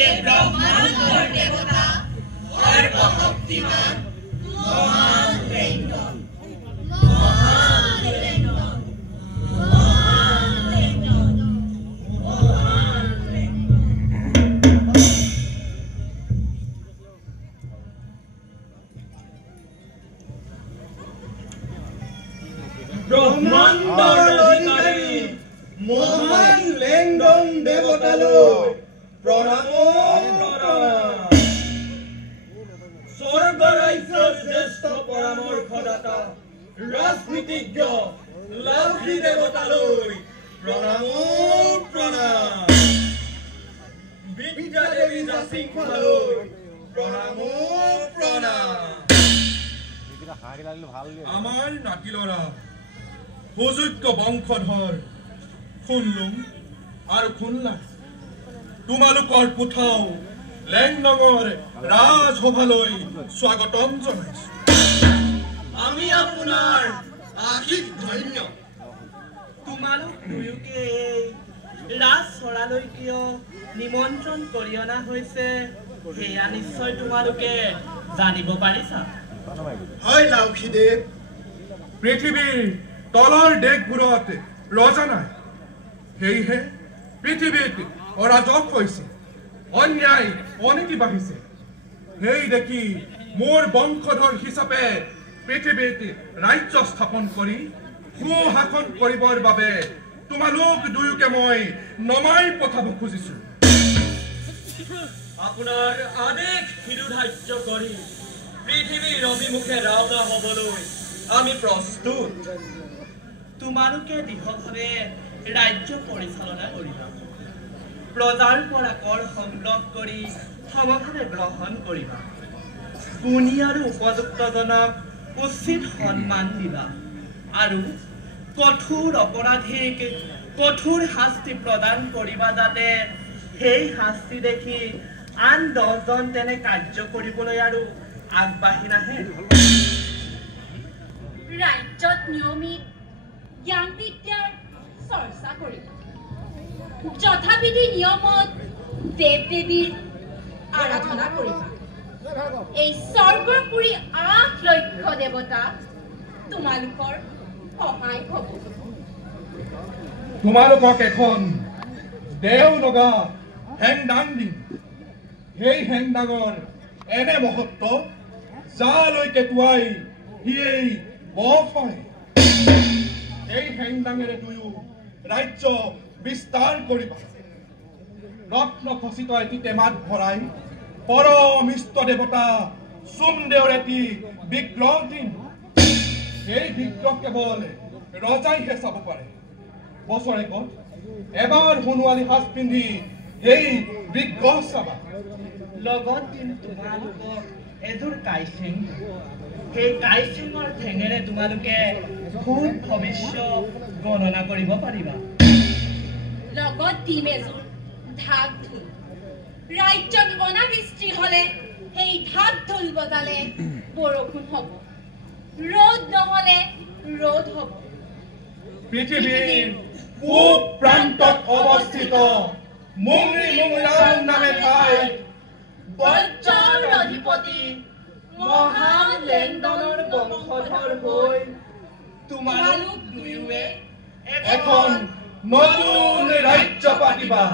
हे ब्रह्मांडर देवता सर्वशक्तिमान महान लेंडन महान लेंडन महान लेंडन महान लेंडन ব্ৰহ্মাণ্ডৰ অধিকাৰী মহান লেংডন দেৱতালৈ প্ৰণাম প্ৰণাম স্বৰ্গ ৰাজ্যৰ জ্যেষ্ঠ পৰামৰ্শদাতা ৰাজনীতিজ্ঞ লাভলী দেৱতালৈ প্ৰণাম প্ৰণাম বিদ্যা দেৱী জাচিংফালৈ প্ৰণাম প্ৰণাম আমাৰ নাতি ল'ৰা সুযোগ্য বংশধৰ খুনলুং আৰু খুনলা তোমালোকৰ পুথাও লেংডঙৰ ৰাজসভালৈ স্বাগতম জনাইছো আমি আপোনাৰ আশীষ ধন্য তোমালোক দুয়োকে ৰাজচৰালৈ কিয় নিমন্ত্ৰণ কৰি অনা হৈছে সেয়া নিশ্চয় তোমালোকে জানিব পাৰিছা হয় লাউখীদেৱ পৃথিৱীৰ তলৰ দেশবোৰত ৰজা নাই সেয়েহে পৃথিৱীত অৰাজক হৈছে অন্যায় অনীতি বাঢ়িছে সেই দেখি মোৰ বংশধৰ হিচাপে পৃথিৱীত ৰাজ্য স্থাপন কৰি সুশাসন কৰিবৰ বাবে তোমালোক দুয়োকে মই নমাই পঠাব খুজিছো আপোনাৰ আদেশ শিৰোধাৰ্য কৰি পৃথিৱীৰ অভিমুখে ৰাওনা হ'বলৈ আমি প্ৰস্তুত তোমালোকে দৃঢ়ভাৱে ৰাজ্য পৰিচালনা কৰিবা প্ৰজাৰ পৰা কৰ সংগ্ৰহ কৰি সমভাৱে গ্ৰহণ কৰিবা গুণী আৰু উপযুক্তজনক উচিত সন্মান দিবা আৰু কঠোৰ অপৰাধীক কঠোৰ শাস্তি প্ৰদান কৰিবা যাতে সেই শাস্তি দেখি আন 10 জন তেনে কাৰ্য কৰিবলৈ আৰু আগবাঢ়ি নাহে ৰাজ্যত নিয়মিত জ্ঞান বিদ্যাৰ চৰ্চা কৰিব যথাবিধি নিয়মত দেৱ দেৱীৰ আৰাধনা কৰিবা এই স্বৰ্গপুৰী 8 লক্ষ দেৱতা তোমালোকৰ সহায় হ'ব তোমালোকক এখন দেও লগা হেংদাং দিম সেই হেংদাঙৰ এনে মহত্ব যালৈকে টুৱাই সিয়েই বফ হয় এই হেংদাঙেৰে দুয়ো ৰাজ্য বিস্তাৰ কৰিবা ৰত্ন খচিত এটি টেমাত ভৰাই পৰম ইষ্ট দেৱতা সোমদেৱৰ এটি বিগ্ৰহ দিম সেই বিগ্ৰহ কেৱল ৰজাইহে চাব পাৰে বছৰেকত এবাৰ সোণোৱালী সাজ পিন্ধি সেই বিগ্ৰহ চাবা লগত দিম তোমালোকক এযোৰ কাইচেং সেই কাইচেঙৰ ঠেঙেৰে তোমালোকে খুব ভৱিষ্য গণনা কৰিব পাৰিবা লগত দিম এযোৰ ঢাক ঢোল ৰাজ্যত অনাবৃষ্টি হলে সেই ঢাক ঢোল বজালে বৰষুণ হ'ব ৰ'দ নহলে ৰ'দ হ'ব পৃথিৱীৰ পূব প্ৰান্তত অৱস্থিত মুংৰি মুংৰাং নামে ঠাইত বজ্ৰৰ অধিপতি মহান লেংডনৰ বংশধৰ হৈ তোমালোক দুয়োৱে এখন নতুন ৰাজ্য পাতিবা